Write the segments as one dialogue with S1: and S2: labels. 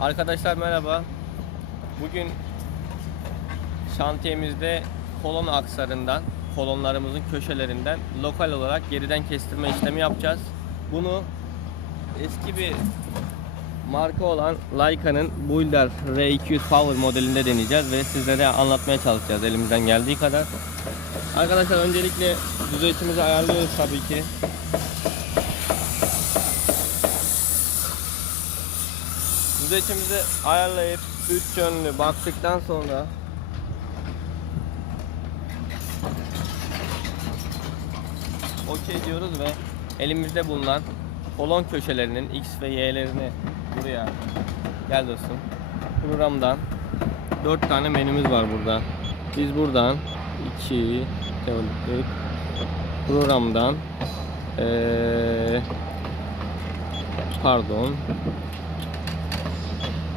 S1: Arkadaşlar merhaba. Bugün şantiyemizde kolon aksarından, kolonlarımızın köşelerinden lokal olarak geriden kestirme işlemi yapacağız. Bunu eski bir marka olan Leica'nın Builder R200 Power modelinde deneyeceğiz ve sizlere anlatmaya çalışacağız elimizden geldiği kadar. Arkadaşlar öncelikle düzeytimizi ayarlıyoruz tabii ki. Düzeytimizi ayarlayıp üç yönlü baktıktan sonra okey diyoruz ve elimizde bulunan kolon köşelerinin x ve y'lerini buraya gel dostum programdan 4 tane menümüz var burada. Biz buradan 2 teorik programdan eee pardon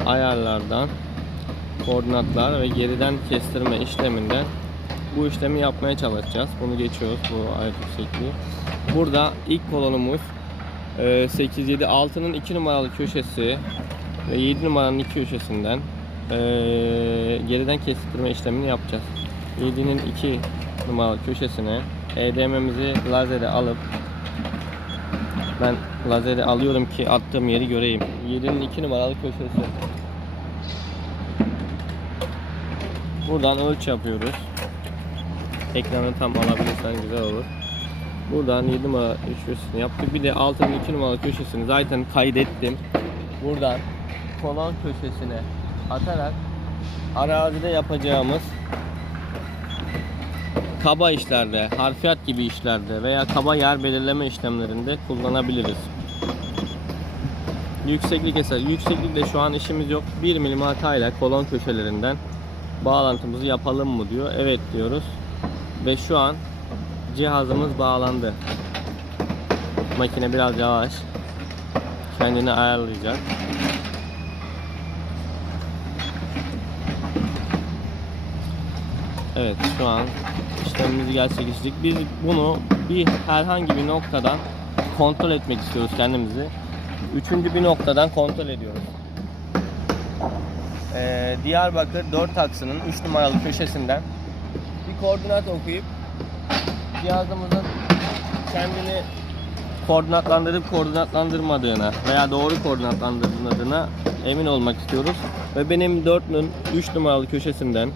S1: ayarlardan koordinatlar ve geriden kestirme işleminden bu işlemi yapmaya çalışacağız. Bunu geçiyoruz bu ayet yüksekliği. Burada ilk kolonumuz e, 8 7 6'nın 2 numaralı köşesi ve 7 numaranın 2 köşesinden e, geriden kestirme işlemini yapacağız. 7'nin 2 numaralı köşesine EDM'mizi lazere alıp ben lazeri alıyorum ki attığım yeri göreyim. 7'nin 2 numaralı köşesi. Buradan ölçü yapıyoruz. Ekranı tam alabilirsen güzel olur. Buradan 7 numara köşesini yaptık. Bir de altının 2 numaralı köşesini zaten kaydettim. Buradan kolon köşesine atarak arazide yapacağımız kaba işlerde, harfiyat gibi işlerde veya kaba yer belirleme işlemlerinde kullanabiliriz. Yükseklik eser. Yükseklikle şu an işimiz yok. 1 milim hatayla kolon köşelerinden bağlantımızı yapalım mı diyor. Evet diyoruz. Ve şu an cihazımız bağlandı. Makine biraz yavaş. Kendini ayarlayacak. Evet şu an işlemimizi gerçekleştirdik. Biz bunu bir herhangi bir noktadan kontrol etmek istiyoruz kendimizi. Üçüncü bir noktadan kontrol ediyoruz. Ee, Diyarbakır 4 aksının 3 numaralı köşesinden bir koordinat okuyup cihazımızın kendini koordinatlandırıp koordinatlandırmadığına veya doğru koordinatlandırdığına emin olmak istiyoruz. Ve benim 4'ün 3 numaralı köşesinden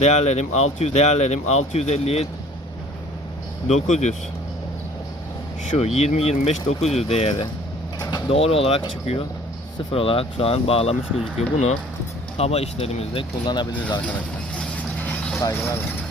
S1: değerlerim 600 değerlerim 650'ye 900 şu 20 25 900 değeri doğru olarak çıkıyor. Sıfır olarak şu an bağlamış gözüküyor. Bunu hava işlerimizde kullanabiliriz arkadaşlar. Saygılarla.